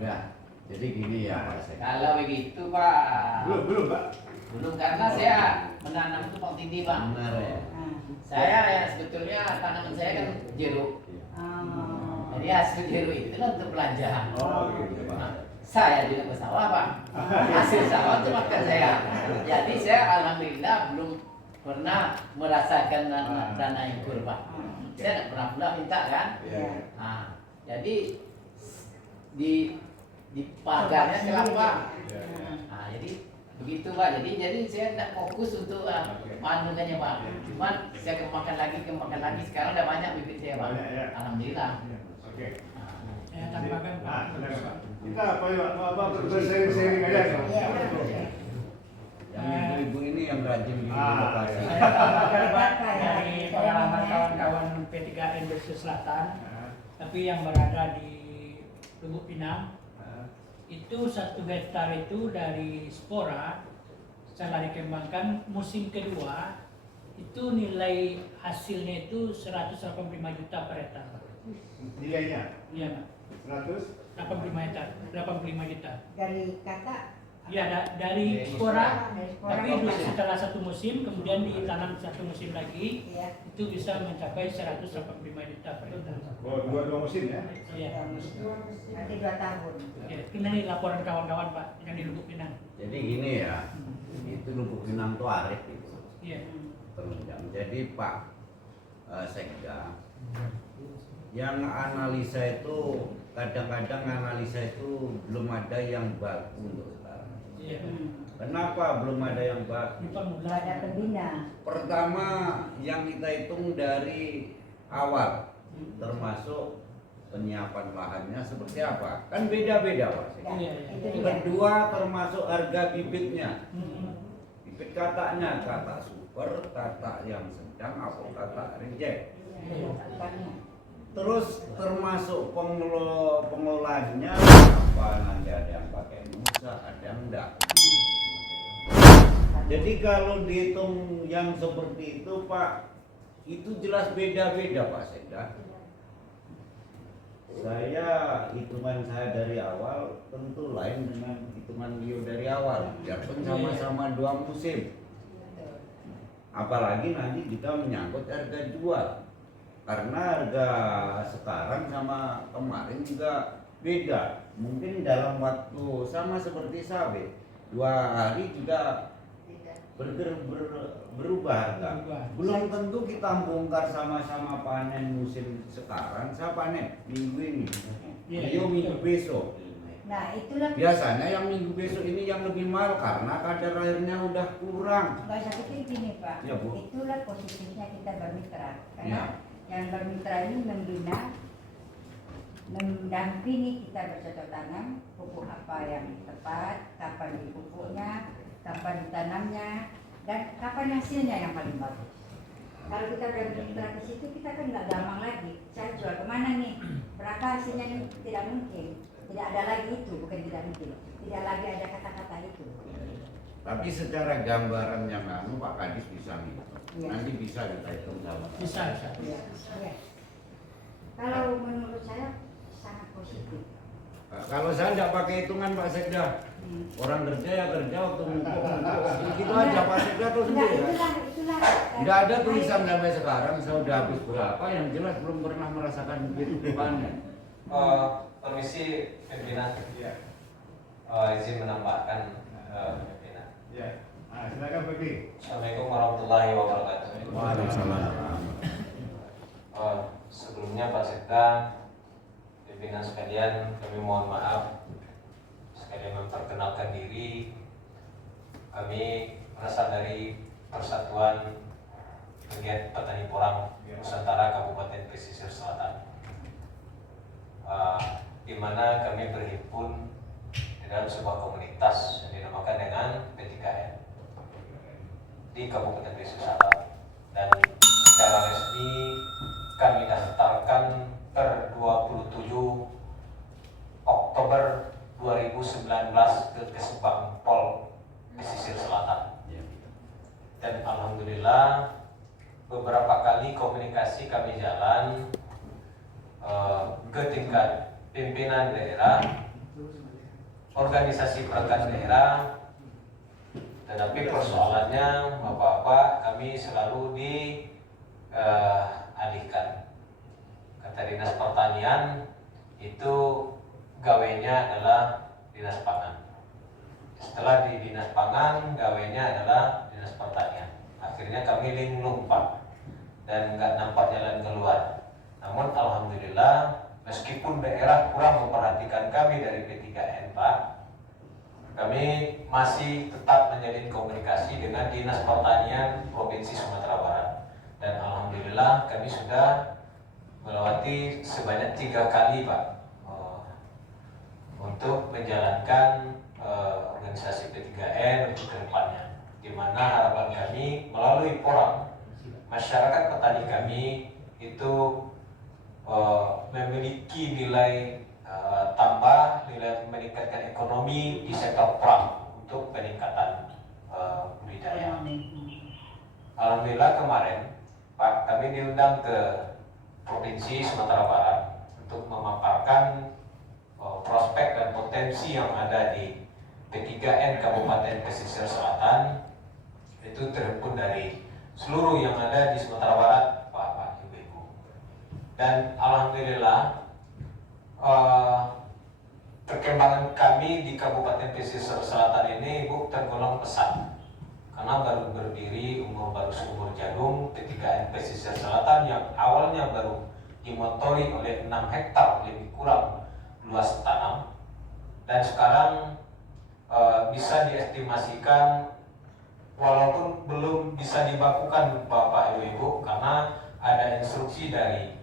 Enggak. Jadi gini ya Pak Sek. Kalau begitu Pak. Belum Pak. Belum karena saya menanam itu Pak Tindi Pak. Benar ya. Saya ya sebetulnya tanaman saya kan jeruk. Jadi hasil jeruk itu kan untuk belanja. Oh gitu Pak. Nah, saya tidak bersawah Pak. Hasil sawah itu makan saya. Jadi saya alhamdulillah belum pernah merasakan dana impor Pak. Saya tidak pernah pula minta kan. Nah, jadi di pagarnya kelapa. Nah, jadi begitu Pak. Jadi saya tidak fokus untuk manukannya Pak. Cuman saya kembangkan lagi. Sekarang udah banyak bibit saya Pak. Banyak, ya. Alhamdulillah. Oke. Saya tambahkan Pak. Silakan. Kita apa bersharing aja. Yang ibu-ibu ini yang rajin di lokasi. Saya tambahkan Pak dari pengalaman kawan-kawan P3N Bersih Selatan, tapi yang berada di Lubuk Pinang, itu 1 hektar itu dari spora setelah dikembangkan musim kedua itu nilai hasilnya itu 185 juta per hektar. Nilainya Iya Pak. 85 juta. Dari kata Ya dari spora, dari spora. tapi setelah 1 musim kemudian ditanam 1 musim lagi ya. itu bisa mencapai 185 juta per hektar. Oh, dua musim ya. Iya. Nanti 2 tahun. Ya, ini laporan kawan-kawan Pak yang di Lubuk Pinang. Jadi gini ya. Itu Lubuk Pinang tuh arif itu. Iya. Penunjang. Jadi Pak Sekda yang analisa itu kadang-kadang analisa itu belum ada yang baku untuk sekarang. Iya. Kenapa belum ada yang baku? Nggak ada pembina. Pertama yang kita hitung dari awal, termasuk penyiapan lahannya seperti apa? Kan beda-beda Pak. Ya, Iya, itu iya. dia. Kedua termasuk harga bibitnya. Bibit kataknya, katak super, katak yang sedang, atau katak reject. Bukannya. Terus termasuk pengelolaannya apa, nanti ada yang pakai musa, ada yang enggak. Jadi kalau dihitung yang seperti itu Pak, itu jelas beda-beda Pak Sekda. Hitungan saya dari awal tentu lain dengan hitungan beliau dari awal. Biarpun sama-sama 2 musim. Apalagi nanti kita menyangkut harga jual. Karena harga sekarang sama kemarin juga beda. Mungkin dalam waktu sama seperti sawit, 2 hari juga berubah harga. Belum tentu kita bongkar sama-sama panen musim sekarang. Saya panen minggu ini, beliau minggu besok. Nah, itulah Biasanya yang minggu besok ini yang lebih mahal karena kadar airnya udah kurang. nggak usah pikir gini Pak. Ya, Bu. Itulah posisinya kita bermitra. Ya. Karena yang bermitra ini membina, mendampingi kita bercocok tanam pupuk apa yang tepat, kapan dipupuknya, kapan ditanamnya, dan kapan hasilnya yang paling bagus. Kalau kita bermitra di situ kita kan nggak gampang lagi. Saya jual kemana nih? Berapa hasilnya nih? Tidak mungkin. Tidak ada lagi itu, bukan tidak mungkin. Tidak lagi ada kata-kata itu. Tapi secara gambaran yang Pak Kadis bisa nih. Ya. Nanti bisa kita hitung sama. Bisa. Ya. Ya. Kalau menurut saya sangat positif. Kalau saya tidak pakai hitungan Pak Sekda, orang kerja ya kerja waktu ngumpul. Gitu aja Pak Sekda tuh Enggak, sendiri. itulah. Tidak ada tulisan sampai sekarang saya udah habis berapa, yang jelas belum pernah merasakan bibit panen. Permisi pimpinan, izin menambahkan pimpinan. Ya. Nah, silakan pergi. Assalamualaikum warahmatullahi wabarakatuh. Waalaikumsalam. Sebelumnya Pak Sekda, pimpinan sekalian, kami mohon maaf sekalian memperkenalkan diri. Kami berasal dari Persatuan Pegiat Petani Porang Nusantara Kabupaten Pesisir Selatan, di mana kami berhimpun di dalam sebuah komunitas yang dinamakan dengan P3N di Kabupaten Pesisir Selatan, dan secara resmi kami daftarkan per 27 Oktober 2019 ke Kesbang Pol Pesisir Selatan. Dan alhamdulillah beberapa kali komunikasi kami jalan ke tingkat pimpinan daerah organisasi perangkat daerah, tetapi persoalannya Bapak-Bapak kami selalu dialihkan. Kata Dinas Pertanian itu gawainya adalah Dinas Pangan. Setelah di Dinas Pangan, gawainya adalah Dinas Pertanian. Akhirnya kami linglung Pak, dan nggak nampak jalan keluar. Namun alhamdulillah, meskipun daerah kurang memperhatikan kami dari P3N Pak, kami masih tetap menjalin komunikasi dengan Dinas Pertanian Provinsi Sumatera Barat. Dan alhamdulillah kami sudah melewati sebanyak 3 kali Pak untuk menjalankan organisasi P3N untuk kedepannya, di mana harapan kami melalui forum masyarakat petani kami itu memiliki nilai tambah, nilai meningkatkan ekonomi di sektor perang untuk peningkatan budidaya. Alhamdulillah kemarin Pak, kami diundang ke Provinsi Sumatera Barat untuk memaparkan prospek dan potensi yang ada di P3N Kabupaten Pesisir Selatan. Itu terhimpun dari seluruh yang ada di Sumatera Barat, Pak, Ibu-Ibu. Dan alhamdulillah perkembangan kami di Kabupaten Pesisir Selatan ini Ibu tergolong pesat. Karena baru berdiri baru seumur jagung, P3N Pesisir Selatan yang awalnya baru dimotori oleh 6 hektar lebih kurang luas tanam, dan sekarang bisa diestimasikan, walaupun belum bisa dibakukan Bapak Ibu karena ada instruksi dari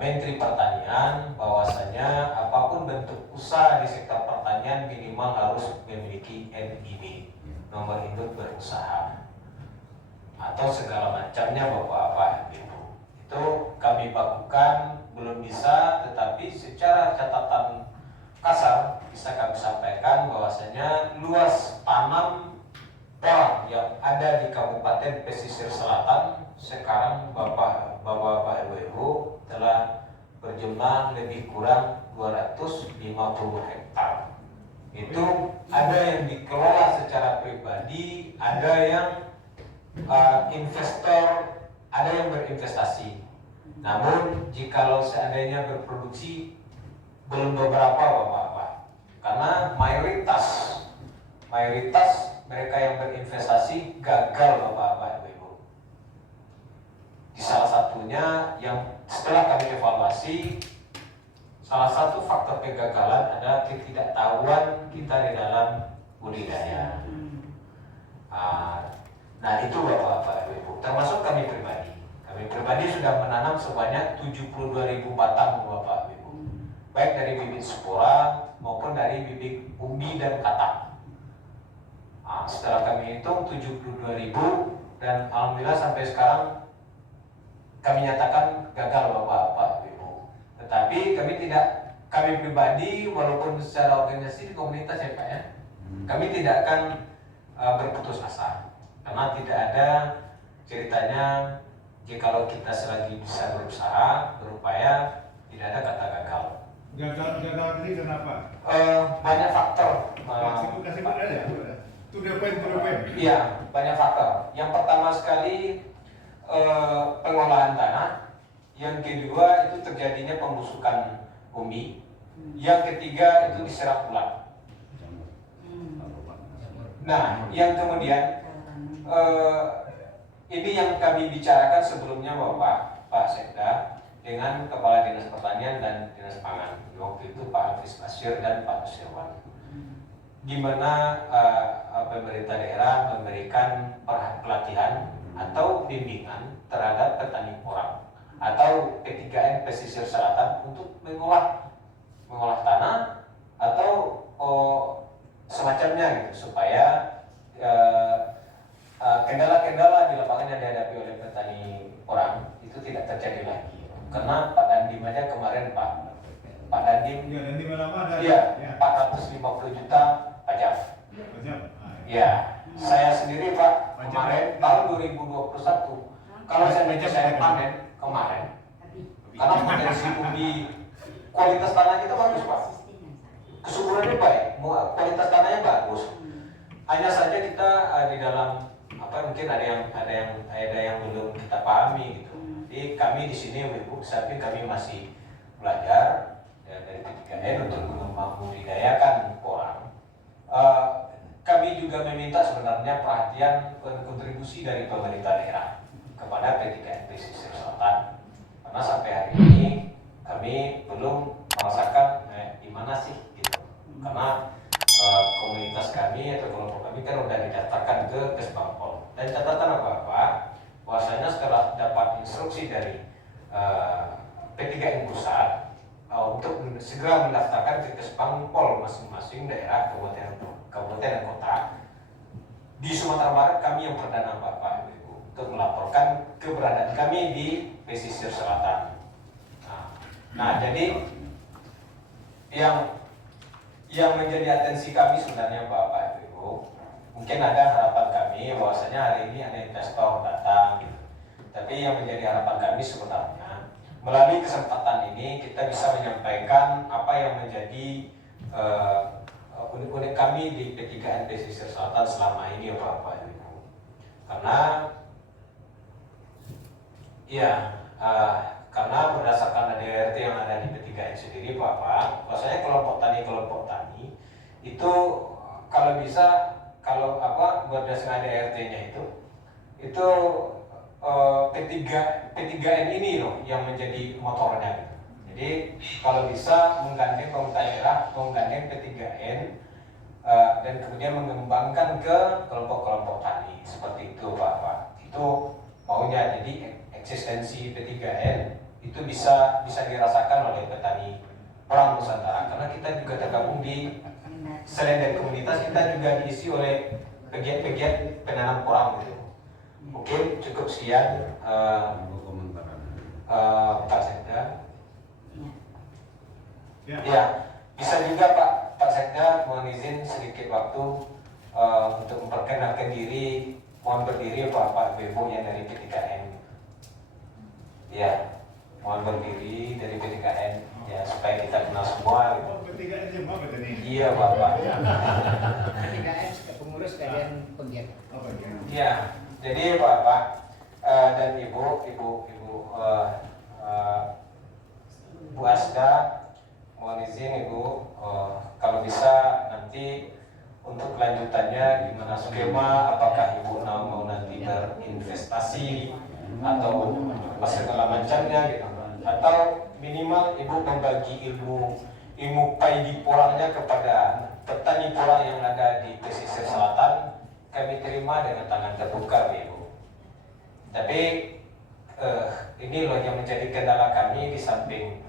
Menteri Pertanian bahwasanya apapun bentuk usaha di sektor pertanian minimal harus memiliki NIB, nomor induk berusaha, atau segala macamnya Bapak Ibu. Itu kami bakukan, belum bisa, tetapi secara catatan kasar bisa kami sampaikan bahwasanya luas tanam perang yang ada di Kabupaten Pesisir Selatan sekarang Bapak Ibu telah berjumlah lebih kurang 250 hektar. Itu ada yang dikelola secara pribadi, ada yang investor, ada yang berinvestasi. Namun jikalau seandainya berproduksi belum beberapa Bapak-Bapak, karena mayoritas mereka yang berinvestasi gagal Bapak-Bapak Ibu. Di salah satunya yang setelah kami evaluasi, salah satu faktor kegagalan adalah ketidaktahuan kita di dalam budidaya. Nah itu Bapak-Bapak Ibu, termasuk kami pribadi. Kami pribadi sudah menanam sebanyak 72.000 batang Bapak Ibu, baik dari bibit spora maupun dari bibit umbi dan katak. Setelah kami hitung 72.000, dan alhamdulillah sampai sekarang kami nyatakan gagal Bapak Ibu. Tetapi kami pribadi walaupun secara organisasi di komunitas ya Pak ya, kami tidak akan berputus asa, karena tidak ada ceritanya jikalau kita selagi bisa berusaha, berupaya, tidak ada kata gagal. Gagal ini kenapa? Banyak faktor. Kasih aja. To the point. Iya, banyak faktor. Yang pertama sekali pengolahan tanah. Yang kedua itu terjadinya pembusukan bumi. Yang ketiga itu diserap ulat. Nah, yang kemudian ini yang kami bicarakan sebelumnya Pak Sekda dengan Kepala Dinas Pertanian dan Dinas Pangan. Waktu itu Pak Alvis Basir dan Pak Nusirwan, di mana pemerintah daerah memberikan pelatihan atau bimbingan terhadap petani porang atau P3N Pesisir Selatan untuk mengolah tanah atau semacamnya gitu, supaya kendala-kendala di lapangan yang dihadapi oleh petani porang itu tidak terjadi lagi. Karena Pak Dandim aja kemarin Pak Dandim Ya, nanti malam ada. iya 450 juta pajak. Ya, saya sendiri Pak kemarin tahun 2021 kalau saya panen kemarin, karena potensi umbi kualitas tanah kita bagus Pak, kesuburannya baik, kualitas tanahnya bagus. Hanya saja kita di dalam mungkin ada yang belum kita pahami gitu. Jadi kami di sini Ibu, tapi kami masih belajar ya, dari P3N untuk membudidayakan porang. Kami juga meminta sebenarnya perhatian dan kontribusi dari pemerintah daerah kepada P3N Pesisir Selatan. Karena sampai hari ini kami belum merasakan di mana sih gitu. Karena komunitas kami atau kelompok kami kan sudah didaftarkan ke Kesbangpol. Dan catatan apa-apa, bahwasanya setelah dapat instruksi dari P3N Pusat untuk segera mendaftarkan ke Kesbangpol masing-masing daerah, kabupaten dan kota. Di Sumatera Barat kami yang perdana Bapak Ibu untuk melaporkan keberadaan kami di pesisir selatan. Nah jadi yang menjadi atensi kami sebenarnya Bapak Ibu, mungkin ada harapan kami bahwasanya hari ini ada investor datang gitu. Tapi yang menjadi harapan kami sebenarnya melalui kesempatan ini kita bisa menyampaikan apa yang menjadi unik-unik kami di P3N Pesisir Selatan selama ini Bapak Ibu. Karena karena berdasarkan ADRT yang ada di P3N sendiri Bapak, bahwasanya kelompok tani itu kalau bisa berdasarkan ADRT-nya itu P3N ini loh yang menjadi motornya gitu. Jadi kalau bisa menggandeng pemerintah daerah, menggandeng P3N dan kemudian mengembangkan ke kelompok-kelompok tani seperti itu Bapak. Itu maunya, jadi eksistensi P3N itu bisa dirasakan oleh petani porang Nusantara, karena kita juga tergabung di selain dari komunitas, kita juga diisi oleh pegiat-pegiat penanam porang gitu. Mungkin cukup sekian Pak Sekda. Ya, bisa juga Pak Sekda mohon izin sedikit waktu untuk memperkenalkan diri, mohon berdiri Pak Bebo yang dari P3N. Ya, mohon berdiri dari P3N ya supaya kita kenal semua gitu. P3N semua berarti. Iya Bapak. P3N pengurus kalian penggiat. Iya, jadi Bapak dan Ibu Bu Asda, mohon izin Ibu kalau bisa nanti untuk kelanjutannya gimana skema, apakah Ibu mau nanti berinvestasi atau segala macamnya gitu, atau minimal Ibu membagi ilmu padi porangnya kepada petani porang yang ada di pesisir selatan, kami terima dengan tangan terbuka Ibu. Tapi ini loh yang menjadi kendala kami, di samping